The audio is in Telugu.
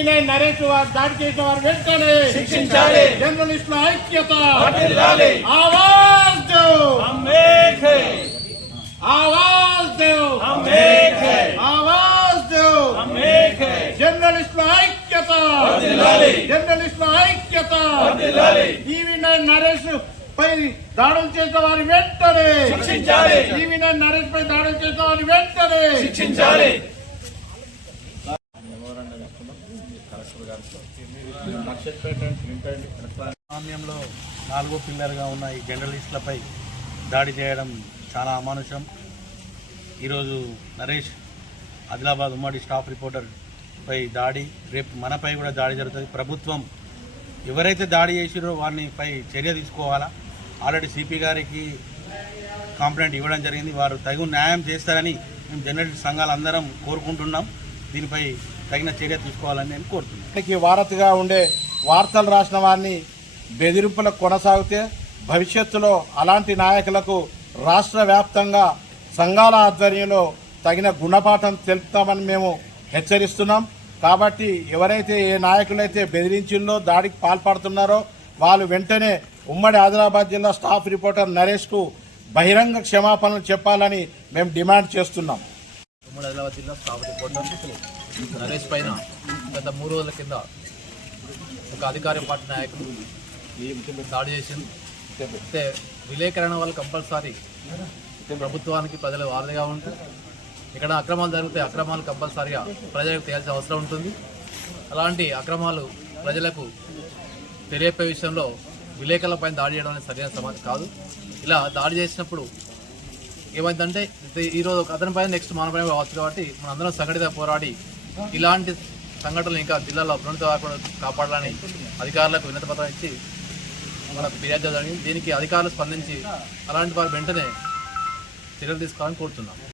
టీవీ9 నరేష్ వారు దాడి చేసిన వారు వెంటనే శిక్షించాలి. జర్నలిస్టుల ఐక్యత వర్ధిల్లాలి. ఆవాజ్ దో, हम एक है, ఆవాజ్ దో, हम एक है, ఆవాజ్ దో. हम एक है, జర్నలిస్టుల ఐక్యత వర్ధిల్లాలి. జర్నలిస్టుల ఐక్యత వర్ధిల్లాలి. టీవీ9 నరేష్ పై దాడులు చేసిన వారి వెంటనే శిక్షించాలి. టీవీ9 నరేష్ పై దాడులు చేసిన వారి వెంటనే శిక్షించాలి. ప్రజాస్వామ్యంలో నాలుగో పిల్లర్గా ఉన్న ఈ జర్నలిస్టులపై దాడి చేయడం చాలా అమానుషం. ఈరోజు నరేష్ ఆదిలాబాద్ ఉమ్మడి స్టాఫ్ రిపోర్టర్ పై దాడి, రేపు మనపై కూడా దాడి జరుగుతుంది. ప్రభుత్వం ఎవరైతే దాడి చేసిరో వారిని పై చర్య తీసుకోవాలా. ఆల్రెడీ సిపి గారికి కంప్లైంట్ ఇవ్వడం జరిగింది. వారు తగిన న్యాయం చేస్తారని మేము జర్నలిస్ట్ సంఘాలు అందరం కోరుకుంటున్నాం. దీనిపై తగిన చర్య తీసుకోవాలని నేను కోరుతున్నాను. వారధిగా ఉండే వార్తలు రాసిన వారిని బెదిరింపులకు కొనసాగితే భవిష్యత్తులో అలాంటి నాయకులకు రాష్ట్ర వ్యాప్తంగా సంఘాల ఆధ్వర్యంలో తగిన గుణపాఠం తెలుపుతామని మేము హెచ్చరిస్తున్నాం. కాబట్టి ఎవరైతే ఏ నాయకులైతే బెదిరించిందో దాడికి పాల్పడుతున్నారో వాళ్ళు వెంటనే ఉమ్మడి ఆదిలాబాద్ జిల్లా స్టాఫ్ రిపోర్టర్ నరేష్కు బహిరంగ క్షమాపణలు చెప్పాలని మేము డిమాండ్ చేస్తున్నాం. ఉమ్మడి ఆదిలాబాద్ జిల్లా స్టాఫ్ రిపోర్టర్ నరేష్ పైన గత 3 రోజుల కింద ఒక అధికార పార్టీ నాయకుడు దాడి చేసింది. అయితే విలేకరణ వాళ్ళు కంపల్సరీ ప్రభుత్వానికి ప్రజలు వారధిగా ఉంటూ ఇక్కడ అక్రమాలు జరిగితే అక్రమాలు కంపల్సరీగా ప్రజలకు తేల్చిన అవసరం ఉంటుంది. అలాంటి అక్రమాలు ప్రజలకు తెలియపే విషయంలో విలేకరులపైన దాడి చేయడం అనేది సరైన సమాధానం కాదు. ఇలా దాడి చేసినప్పుడు ఏమైందంటే ఈరోజు అతని పైన నెక్స్ట్ మన పైన కావచ్చు. కాబట్టి మనందరం సంఘటిత పోరాడి ఇలాంటి సంఘటనలు ఇంకా జిల్లాలో అభివృద్ధి కాపాడాలని అధికారులకు వినతి పత్రం ఇచ్చి మనకు ఫిర్యాదు జరిగింది. దీనికి అధికారులు స్పందించి అలాంటి వారు వెంటనే చర్యలు తీసుకోవాలని కోరుతున్నాం.